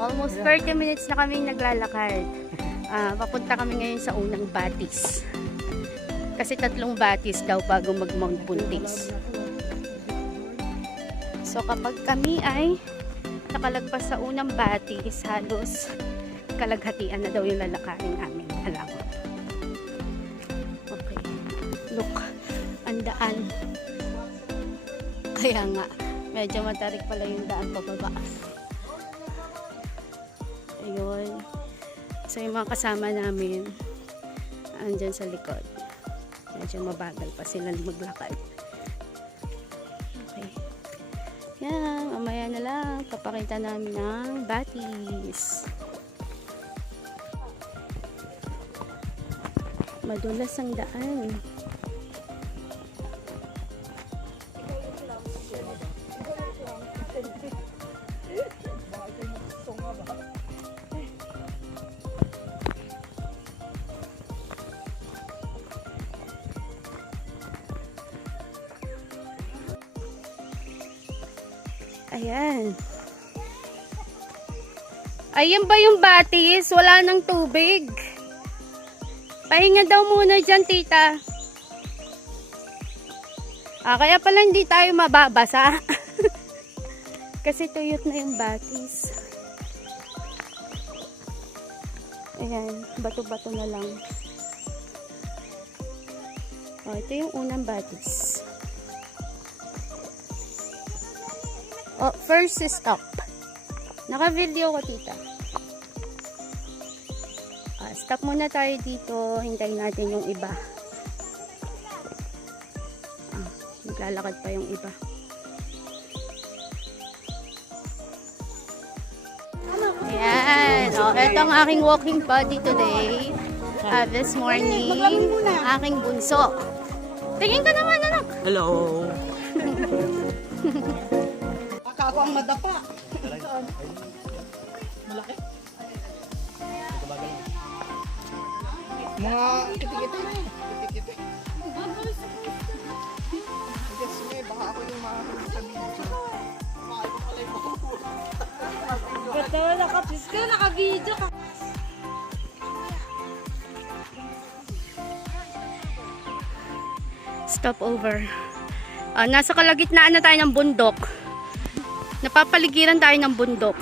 Almost 30 minutes na kami naglalakad. Papunta kami ngayon sa unang Buntis. Kasi 3 Buntis daw bago mag-Mount Buntis. So kapag kami ay nakalagpas sa unang Buntis, halos kalaghatian na daw yung lalakarin namin. Alam mo. Okay. Look, ang daan. Kaya nga, medyo matarik pala yung daan pababa. Ayun. So yung mga kasama namin andyan sa likod. Medyo mabagal pa sila maglakad. Okay. Yan, mamaya na lang papakita namin ng Buntis. Madulas ang daan. Ayan. Ayan ba yung Buntis? Wala nang tubig. Pahinga daw muna dyan, tita. Kaya pala hindi tayo mababasa. Kasi tuyot na yung Buntis. Ayan, bato-bato na lang. Ito yung unang Buntis. First stop. Naka-video ko, tita. Stop muna tayo dito. Hintayin natin yung iba. Naglalakad pa yung iba. Ayan. Ito ang aking walking body today. This morning, ang aking bunso. Tingin ka naman, anak. Hello. Ako ang madapa. Malaki. Mga kiti-kiti na eh. Kiti-kiti. Yes, may baka ako yung makakita sa video. Baka ako pala yung makakita. Ganda, nakapis ka, naka-video ka. Stop over. Nasa kalagitnaan na tayo ng bundok. Napapaligiran tayo ng bundok.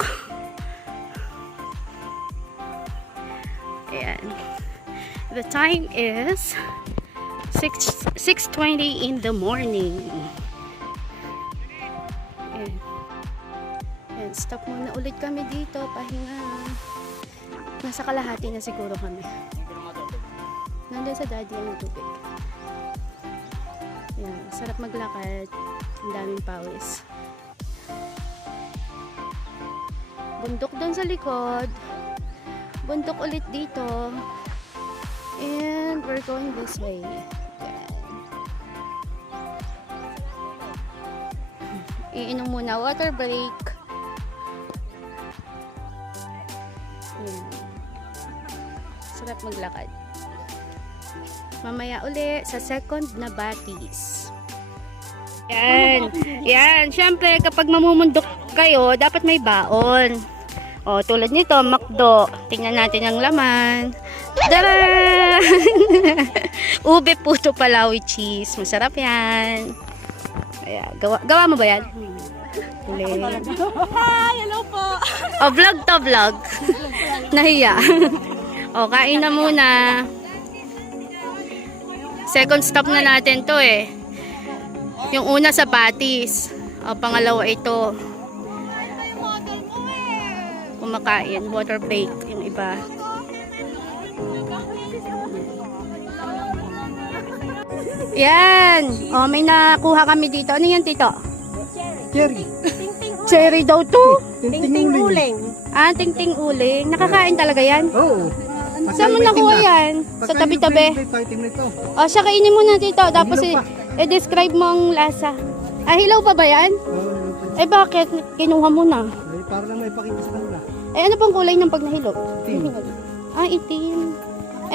Ayan. The time is 6:20 in the morning. Ayan. Ayan. Stop muna ulit kami dito. Pahinga. Nasa kalahati na siguro kami. Nandun sa daddy ang tubig. Ayan. Sarap maglakad. Ang daming pawis. Bundok doon sa likod. Bundok ulit dito. And we're going this way. Iinom muna. Water break. Ayan. Sarap maglakad. Mamaya uli sa second na Buntis. Yan. Yan. Siyempre, kapag mamumundok kayo, dapat may baon. Tulad nito, McDo. Tingnan natin ang laman. Tara! Ube puto pala with cheese. Masarap yan. Ayan. Gawa mo ba yan? Hi! Hello po! Vlog to vlog. Nahiya. Kain na muna. Second stop na natin to eh. Yung una sa Buntis. Pangalawa ito. Kumakain. Water break. Yung iba. Yan. May nakuha kami dito. Ano yan, tito? Cherry. Cherry daw to. Ting-ting uling. Ting-ting uling. Nakakain talaga yan? Oo. Saan mo nakuha yan? Sa tabi-tabi? Siya kainin mo na dito. Tapos i-describe mo ang lasa. Hilaw pa ba yan? Bakit? Kinuha mo na. Para lang may pakita sa kanila. Ano pang kulay ng pag nahilog? Itim. Itim.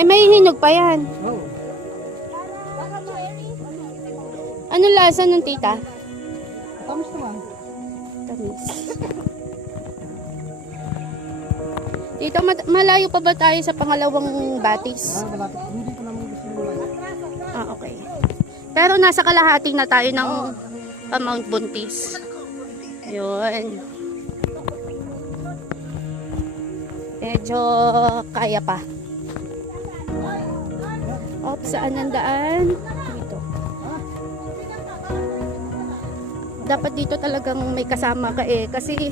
May hinog pa yan. Oo. Ano lasa ng tita? Tamis naman. Tamis. Dito, malayo pa ba tayo sa pangalawang batis? Malapit. Hindi pa naman gusto nyo. Okay. Pero nasa kalahati na tayo ng Mount Buntis. Yun. Medyo kaya pa. Saan ang daan? Dito. Dapat dito talagang may kasama ka kasi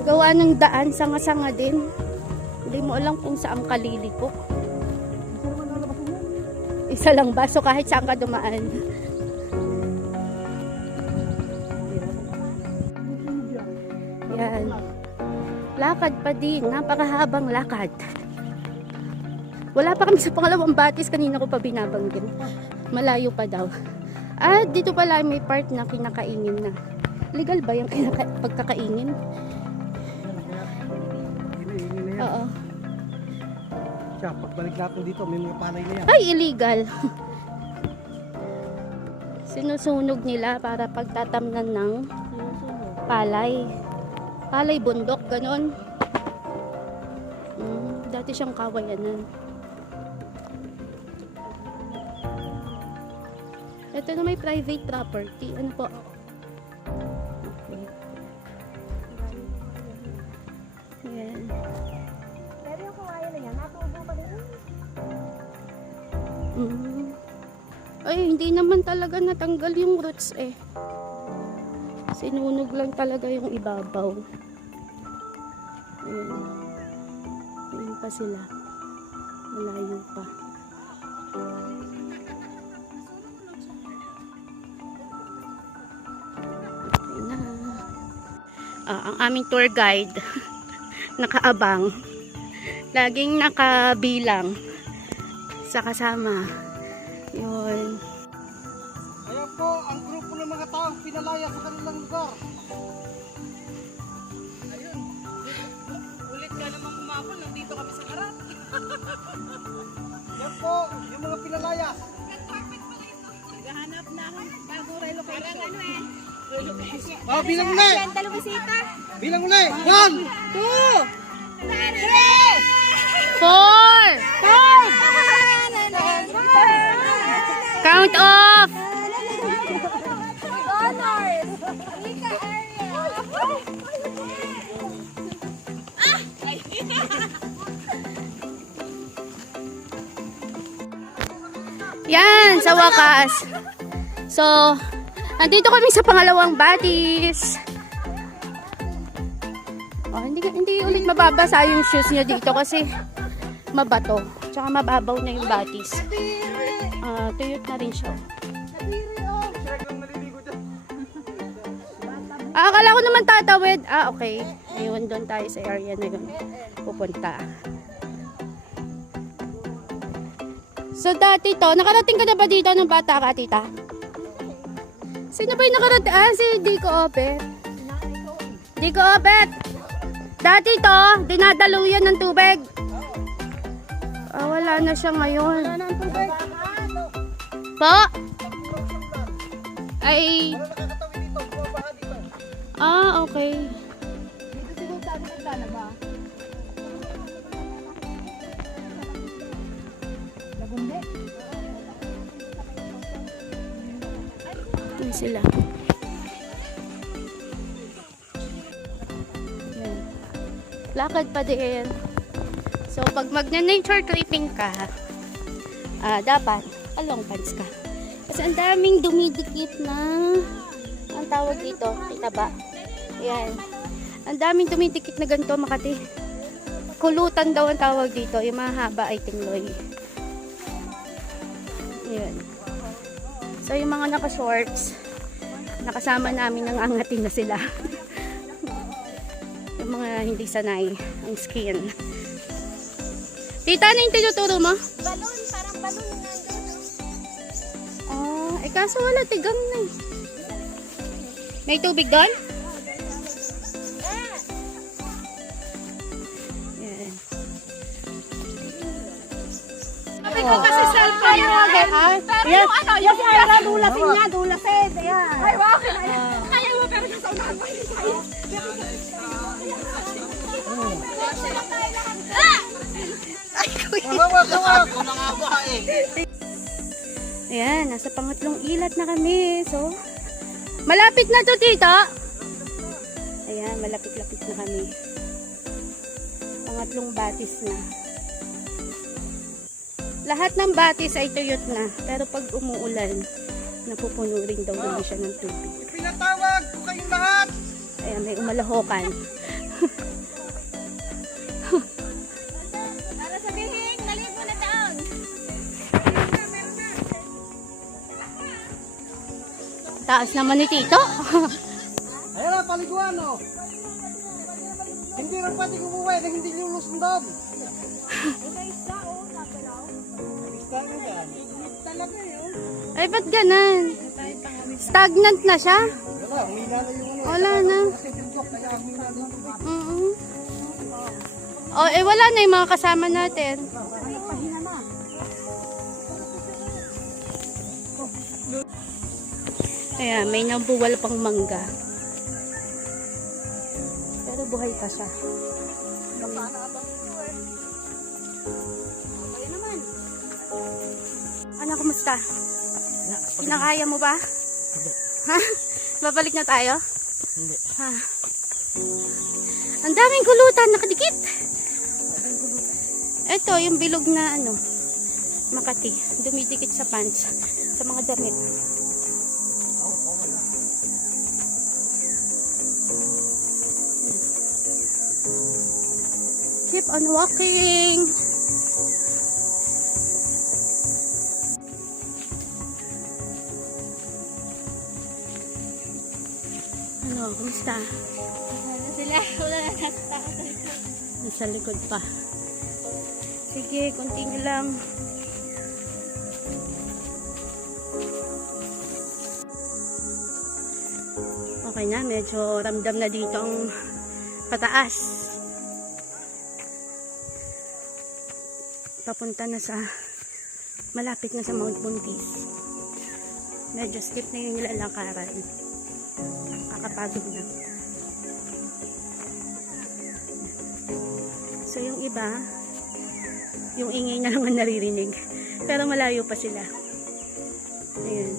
gawa ng daan, sanga-sanga din. Hindi mo alam kung saan ka liliko. Isa lang ba? So kahit saan ka dumaan. Yan. Lakad pa din. Napakahabang lakad. Wala pa kami sa pangalawang batis. Kanina ko pa binabanggit. Malayo pa daw. At dito pala may part na kinakainin na. Legal ba yung pagkakainin? Oo. Siya, pagbalik natin dito, may mga palay na yan. Ay, illegal. Sinusunog nila para pagtatamnan ng palay. Palay bundok, ganon. Dati siyang kawayanan. Ito na may private property. Ano po? Okay. Ayan. Pero yung kawayan na yan, natubo pa rin. Ay, hindi naman talaga natanggal yung roots eh. Sinunog lang talaga yung ibabaw. Ayan. Ayan pa sila. Malayo pa. Okay na. Ang aming tour guide nakaabang. Laging nakabilang sa kasama. Yun. Ayan po, ang grupo ng mga taong pinalaya sa kanilang lugar. Ayun. Ulit ka namang umapon, nandito kami sa harap. Ayan po, yung mga pinalaya. Naghahanap na ako bago relocation. Parang ano eh. Oh, bilang ulit! Dalawang sita. Bilang ulit! 1, 2, 4! Count off! Honors! Ika Yan, sa wakas. So, nandito kami sa pangalawang batis. Oh, hindi ulit mababasa yung shoes niya dito kasi mabato. Tsaka mababaw na yung batis. Tuyot na rin siya. Akala ko naman tatawid. Okay. Ayun, doon tayo sa area na yun. Pupunta. So, dati to, nakarating ka na ba dito ng bata ka, tita? Sino ba yung nakarating? Si Dico Opet. Dico Opet! Dati to, dinadaluyan ng tubig. Wala na siya ngayon. Wala nang tubig. Po? Ay... okay. Dito siguro tayo nagdala ba? Lagunde. Yun sila. Yan. Lakad pa din. So, pag magna-nature tripping ka, dapat along pants ka. Kasi ang daming dumidikit na, ang tawag dito, kita ba? Yan. Ang daming dumidikit na ganito, Makati. Kulutan daw ang tawag dito. Yung mahaba ay tingloy. Yan. So, yung mga naka-shorts, nakasama namin ng angatin na sila. Yung mga hindi sanay ang skin. Tita, ano yung tinuturo mo? Balon, parang balon na nandun. Kaso wala, tigang na eh. May tubig doon? Yan. Sabi ko kasi cellphone mo. Yes. Yung si Ira, dulasin niya, dulasin. Ayan. Ay, wow. Kaya mo, pero nasa unahan mo. Ako na nga ba eh. Ayan, nasa pangatlong ilat na kami. So, malapit na to, tita. Ayan, malapit-lapit na kami. Pangatlong batis na. Lahat ng batis ay tuyot na. Pero pag umuulan, napupuno rin daw naman siya ng tubig. Pinatawag ko kayong lahat. Ayan, may umalahokan. Para sabihin, nalibo na taon. Taas naman ni tito. Ayan na, paliguan o. Hindi rin pwede umuwi na hindi lulusundog. Talaga yun. Ay, ba't ganun? Stagnant na siya? Wala, humina na yung ano. Wala na. Kasi bundok, kaya humina na yung tubig. Oh, eh wala na yung mga kasama natin. Ayan, may nabuwal pang mangga. Pero buhay pa siya. Kaya naman. Ano, kumusta? Kinakaya mo ba? Hindi. Ha? Babalik na tayo? Hindi. Ha? Ang daming gulutan, nakadikit. Ito, yung bilog na ano, Makati. Dumidikit sa pants. Sa mga damit. Keep on walking. Ano, kumusta? Ano sila? Wala na natatakot sa likod. Nasa likod pa. Sige, continue lang. Okay na, medyo ramdam na dito ang pataas. Papunta na sa, malapit na sa Mount Buntis. Medyo steep na yung nilalakaran. Kakapagod na. So yung iba, yung ingay na lang ang naririnig. Pero malayo pa sila. Ayan.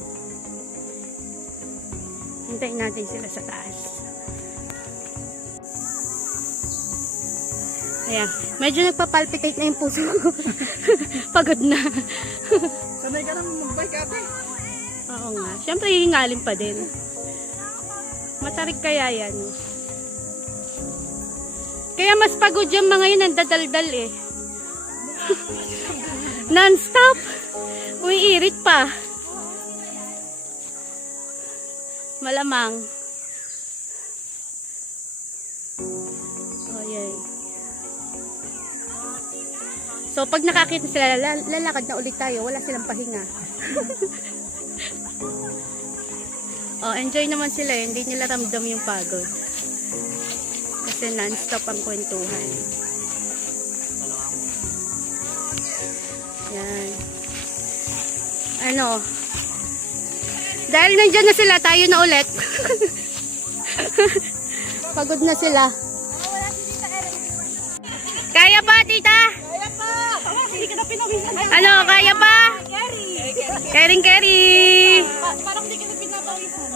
Hintayin natin sila sa taas. Ayan. Medyo nagpapalpitate na yung puso ko. Pagod na. Sanay ka naman mag-bike ate. Oo nga. Siyempre hihingalin pa din. Matarik kaya yan. Kaya mas pagod yung mga yun ang dadaldal eh. Non-stop. Umiirit pa. Malamang. Oh, yay. So, pag nakakita sila, lalakad na ulit tayo. Wala silang pahinga. Oh, enjoy naman sila. Hindi nila ramdam yung pagod. Kasi non-stop ang kwentuhan. Yan. Ano? Dahil nandyan na sila, tayo na ulit. Pagod na sila. Kaya pa, tita? Kaya pa! Hindi ka na pinawisan. Ano, kaya pa? Kering-keri. Parang hindi ka na pinapawisan.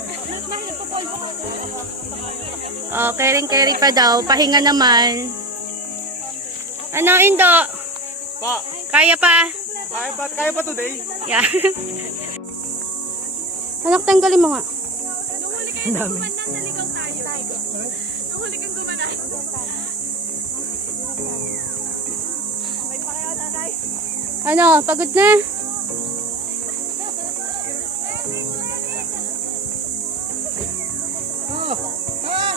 Nagpapolvo ka. Oh, kering-keri pa daw. Pahinga naman. Ano, Indo? Pa, Kaya pa? kaya pa today? Yeah. Anak, tanggalin mo nga. Nung huli kayo gumanan, naligaw tayo. Nung huli kang gumanan. May pakaya tatay. Ano, pagod na? Oh,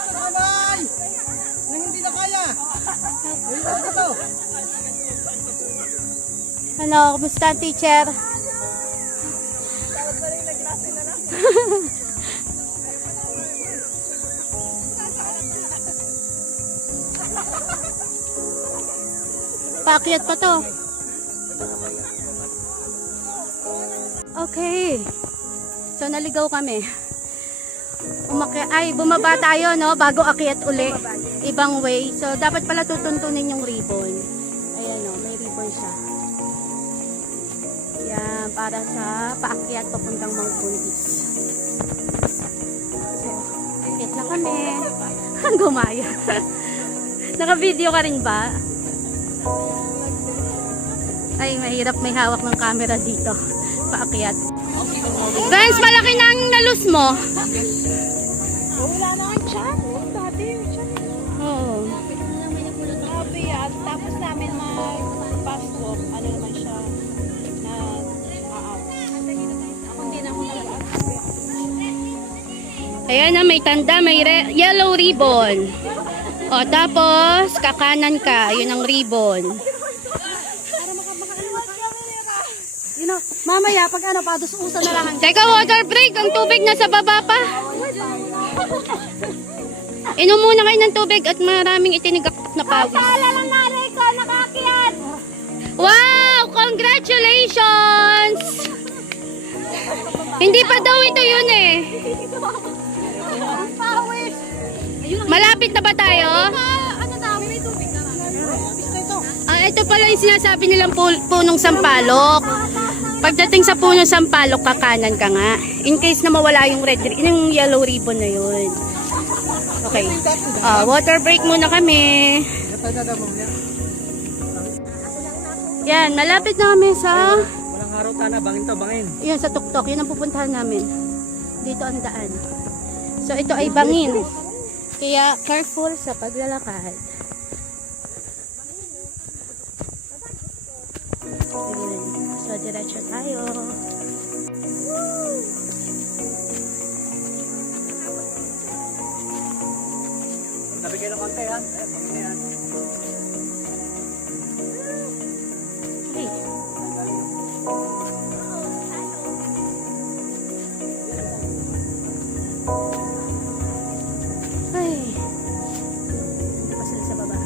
sabay! Nang hindi na kaya. Ayun ko to. Ano, kumusta, teacher? Paakyat pa to. Okay. So, naligaw kami. Bumaba tayo, no? Bago akyat uli. ibang way. So, dapat pala tutuntunin yung ribbon. Ayan o, may ribbon siya. Yan, para sa paakyat papuntang Mount Buntis. So, akyat na kami. Gumaya. Naka-video ka rin ba? Ay, mahirap may hawak ng camera dito. Paakyat. Guys, malaki na ang nalus mo. Wala naman siya. Dati yung siya. Oo. Grabe yan. Tapos namin mag-fast walk. Ano naman siya? Nag-a-up. Ako hindi na ako nag-a-up. Ayan na, may tanda, may yellow ribbon. O, tapos, kakanan ka. Yun ang ribbon. Mamaya, pag ano, padus-usan na lang. Teka, water break. Ang tubig nasa baba pa. Inom muna kayo ng tubig at maraming itinigak na pawis. lang nanay ko, nakakyat! Wow! Congratulations! Hindi pa daw ito yun eh. Ang pawis! Malapit na ba tayo? Ano na, may tubig na lang. Ito pala yung sinasabi nilang punong sampalok. Pagdating sa punong sampalok, kakanan ka nga. In case na mawala yung yung yellow ribbon na yun. Okay. Water break muna kami. Yan, malapit na kami sa... Walang araw tana, bangin to, bangin. Yan, sa tuktok. Yun ang pupuntahan namin. Dito ang daan. So, ito ay bangin. Kaya, careful sa paglalakad. Ayan. So, diretso tayo. Tabi kayo ng konti, ha? Bangin na yan. Hey. Ay. Hindi pa sila sa baba.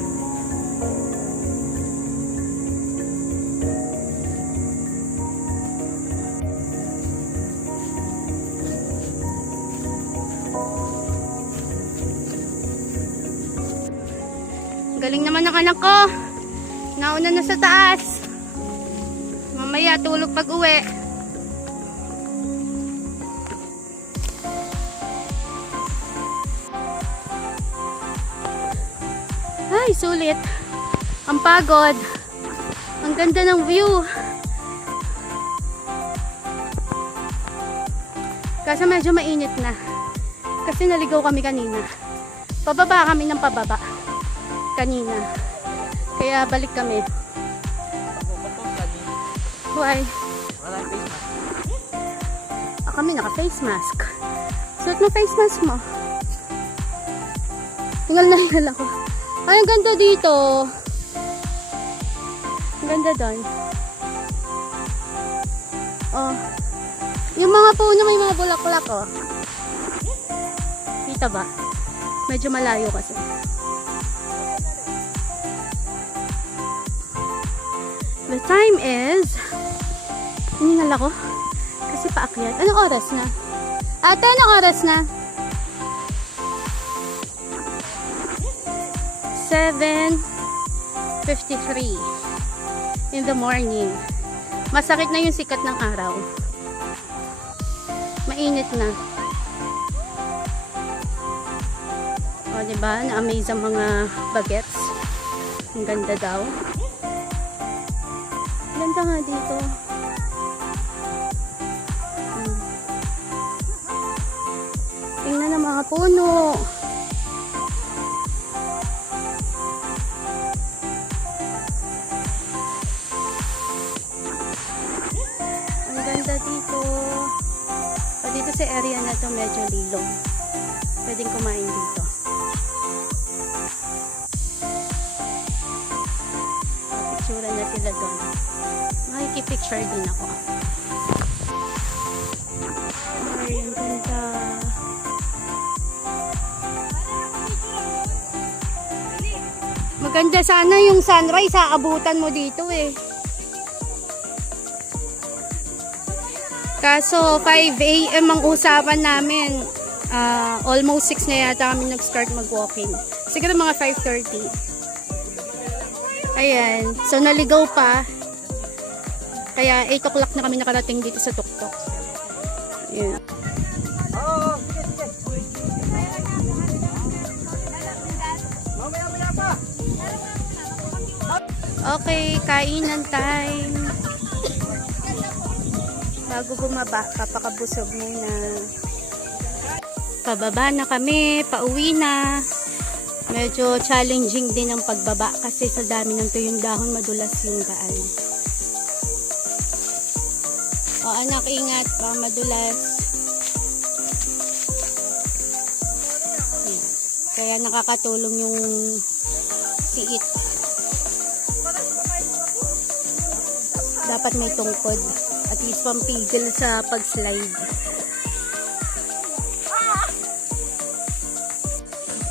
Galing naman ng anak ko. Nauna na sa taas. Mamaya tulog pag uwi. Ay, sulit. Ang pagod. Ang ganda ng view. Kasi medyo mainit na. Kasi naligaw kami kanina. Pababa kami ng pababa. Kanina. Kaya balik kami. Why? Wala yung face mask. Kami naka-face mask. Suot mo face mask mo. Hingal na hingal ako. Ay, ang ganda dito. Ang ganda doon. Oh. Yung mga puno may mga bulaklak, oh. Kita ba? Medyo malayo kasi. The time is... Hiningal ako. Kasi paakyat. Anong oras na? Ate, anong oras na? 7:53 in the morning. Masakit na yung sikat ng araw. Mainit na. O, diba? Na-amaze ang mga bagets. Ang ganda daw. Ganda nga dito. Tingnan ang mga puno. Ang ganda dito. O, dito sa area na to medyo lilong. Pwedeng kumain dito. Picture na sila doon. Makikipicture din ako. Ay, ang ganda. Maganda sana yung sunrise, aabutan mo dito eh. Kaso 5 AM ang usapan namin. Almost 6 na yata kami nag-start mag-walking. Siguro mga 5:30. Ayan. So, naligaw pa. Kaya 8 o'clock na kami nakarating dito sa tuktok. Ayan. Oo, sige, sige. Mamaya pa. Okay, kainan time. Bago bumaba, papakabusog muna. Pababa na kami, pauwi na. Medyo challenging din ang pagbaba kasi sa dami ng tuyong dahon, madulas yung daan. O anak, ingat, baka madulas. Yan. Kaya nakakatulong yung siit. Dapat may tungkod. At least pampigil sa pag-slide.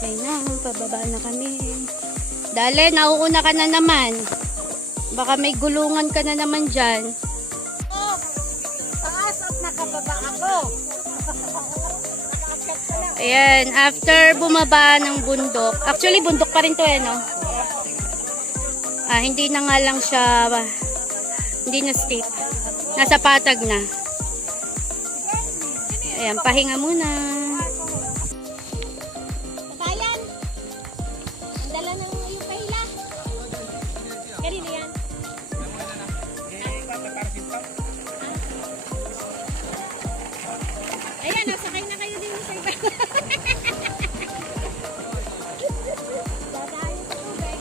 Okay na, pababa na kami. Dale, nauuna ka na naman. Baka may gulungan ka na naman dyan. Oh, taas at nakababa ako. Ayan, after bumaba ng bundok. Actually, bundok pa rin to no? Hindi na nga lang siya, hindi na steep. Nasa patag na. Ayan, pahinga muna. Bayan, ang dala ng yung pahila. Kanina yan. Ayan, sakay na kayo din sa iba. Dadayo sa tubig.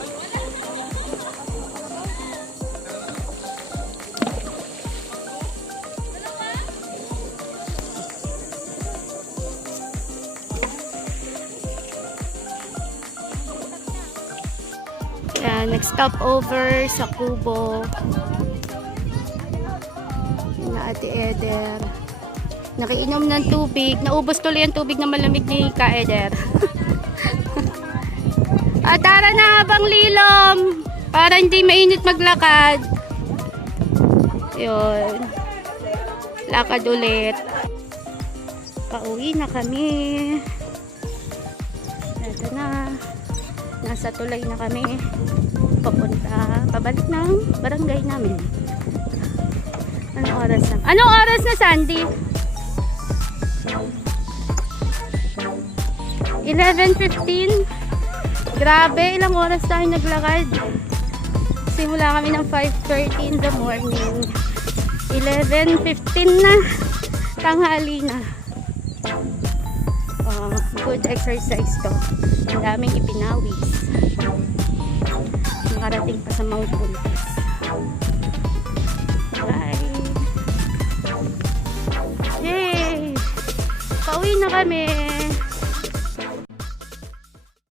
Ayan, nag-stop over sa Kubo. Na Ate Eder. Nakiinom ng tubig. Naubos tuloy ang tubig na malamig ni Ka Eder. At tara na habang lilom. Para hindi mainit maglakad. Yun. Lakad ulit. Pauwi na kami. Ito na. Nasa tulay na kami. Pabalik ng barangay namin. Anong oras na? Anong oras na, Sandy? 11:15. Grabe, ilang oras tayo naglakad. Simula kami ng 5:30 in the morning. 11:15 na. Tanghali na. Good exercise to. Ang daming ipinawis. Nakarating pa sa Mount Buntis. Bye! Yay! Pauwi na kami!